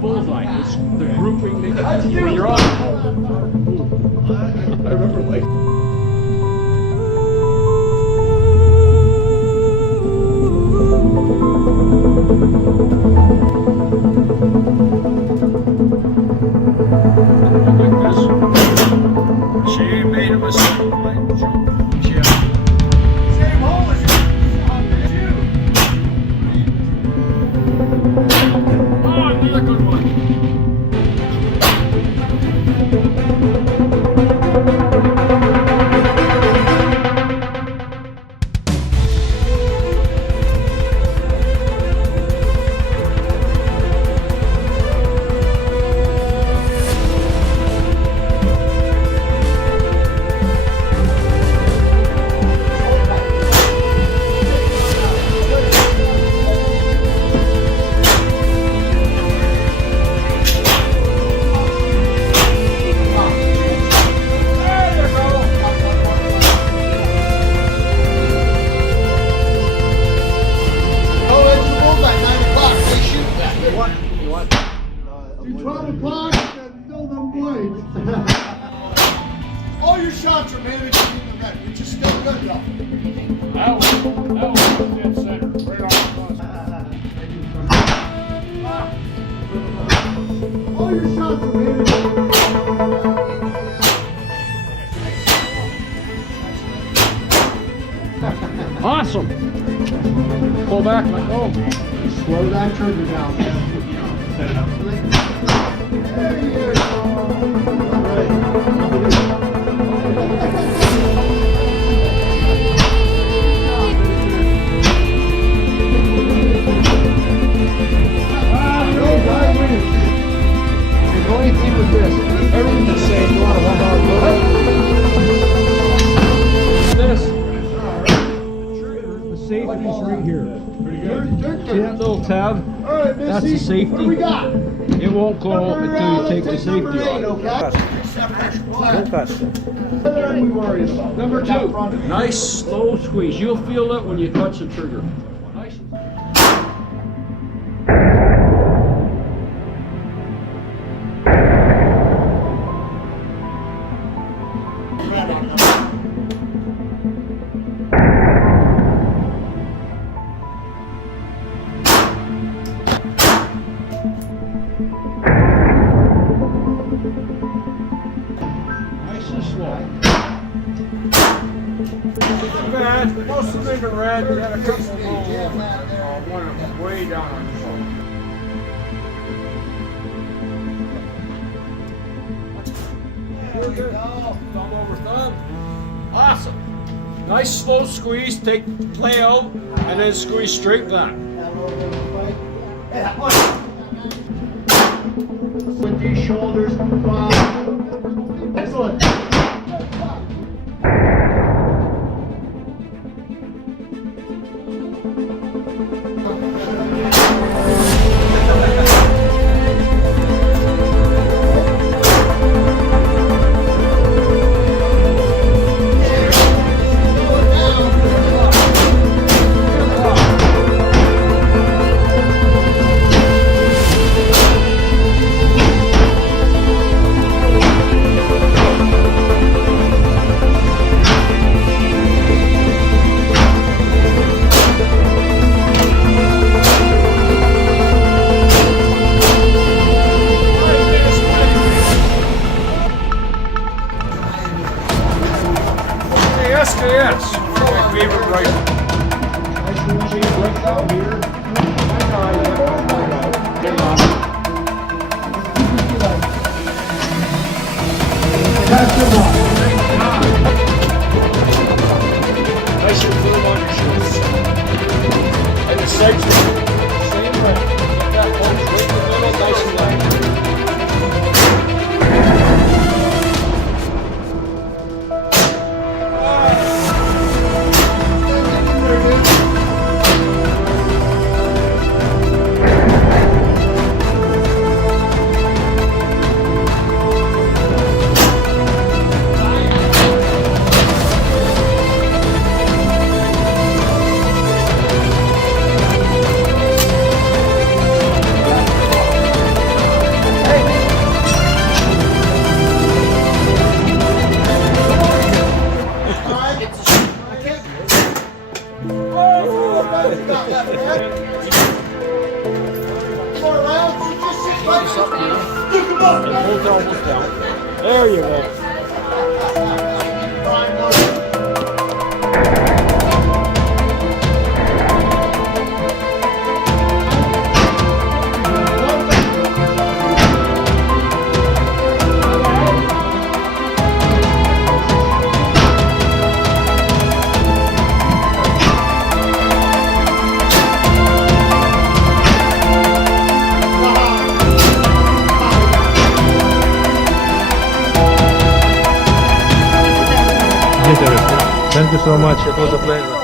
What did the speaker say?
bullseye. It's the grouping that when you're on. I remember like. She made a mistake. Yeah. Same hole as you. Oh, another good one. All your shots are managed in the red, which is still good though. That was dead center. Right on the All your shots are managed in cross. Awesome. Pull back like slow that trigger down. Set it up. There you go. The only thing with this, everything's the same. You want a $1 bill? This, the safety's right here. Pretty good. See that little tab? All right, Missy, that's the safety. What do we got? It won't go until you take the safety off. Number 2, nice slow squeeze. You'll feel it when you touch the trigger. Nice. Bad. Most of them are red. We got a couple of one way down on the phone. There we go. Thumb over thumb. Awesome. Nice slow squeeze. Take play out and then squeeze straight back. With these shoulders. Excellent. this up here. And both elbows down. There you go. Thank you so much. It was a pleasure.